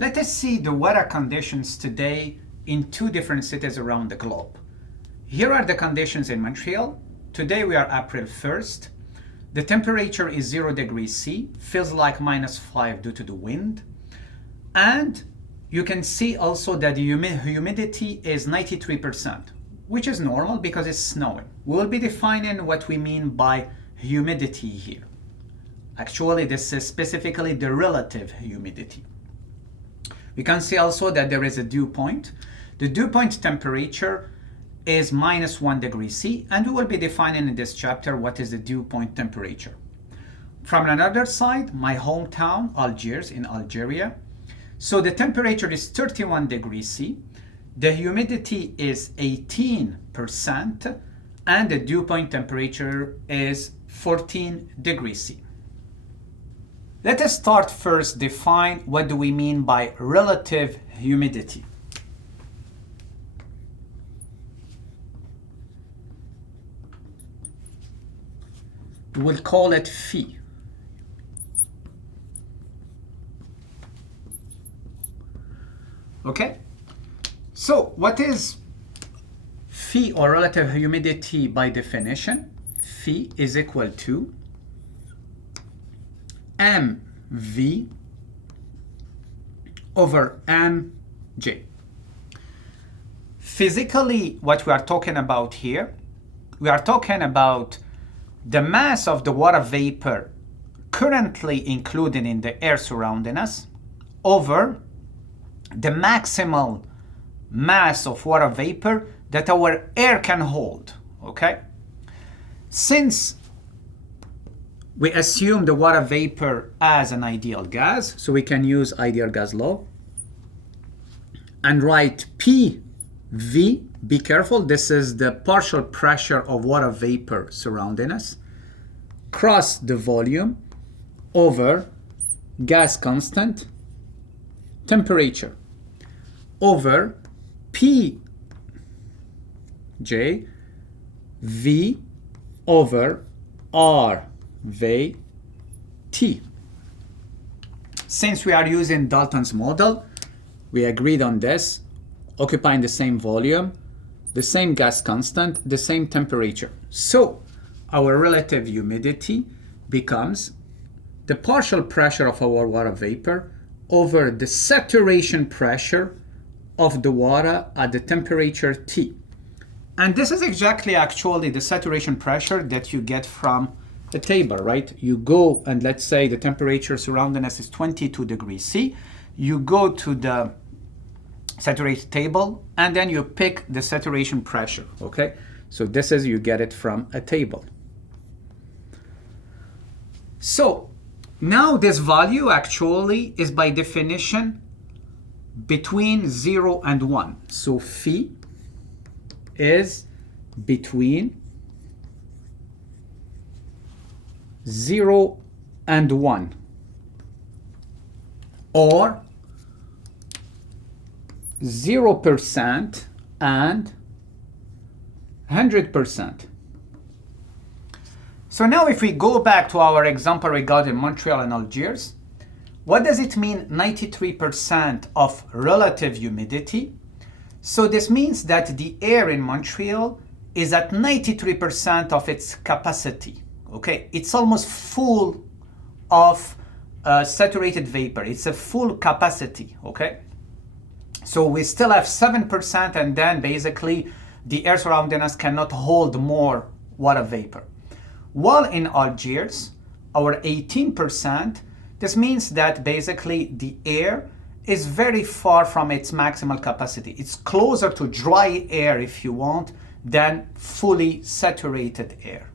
Let us see the weather conditions today in two different cities around the globe. Here are the conditions in Montreal. Today we are April 1st. The temperature is 0 degrees C, feels like -5 due to the wind. And you can see also that the humidity is 93%, which is normal because it's snowing. We will be defining what we mean by humidity here. Actually, this is specifically the relative humidity. We can see also that there is a dew point. The dew point temperature is -1 degree C, and we will be defining in this chapter what is the dew point temperature. From another side, my hometown, Algiers in Algeria. So the temperature is 31 degrees C, the humidity is 18%, and the dew point temperature is 14 degrees C. Let us start first define what do we mean by relative humidity. We'll call it phi. Okay? So what is phi or relative humidity by definition? Phi is equal to mv over mj. Physically, what we are talking about here, we are talking about the mass of the water vapor currently included in the air surrounding us over the maximal mass of water vapor that our air can hold, okay? Since we assume the water vapor as an ideal gas, so we can use ideal gas law and write PV. Be careful, this is the partial pressure of water vapor surrounding us, cross the volume over gas constant temperature over PJ V over RV T. Since we are using Dalton's model, we agreed on this, occupying the same volume, the same gas constant, the same temperature. So our relative humidity becomes the partial pressure of our water vapor over the saturation pressure of the water at the temperature T. And this is exactly actually the saturation pressure that you get from a table, right? You go and let's say the temperature surrounding us is 22 degrees C. You go to the saturated table and then you pick the saturation pressure, okay? So this is, you get it from a table. So now this value actually is by definition between 0 and 1. So phi is between 0 and 1, or 0% and 100%. So now if we go back to our example regarding Montreal and Algiers, what does it mean 93% of relative humidity? So this means that the air in Montreal is at 93% of its capacity. Okay, it's almost full of saturated vapor. It's a full capacity, okay? So we still have 7% and then basically the air surrounding us cannot hold more water vapor. While in Algiers, our 18%, this means that basically the air is very far from its maximal capacity. It's closer to dry air, if you want, than fully saturated air.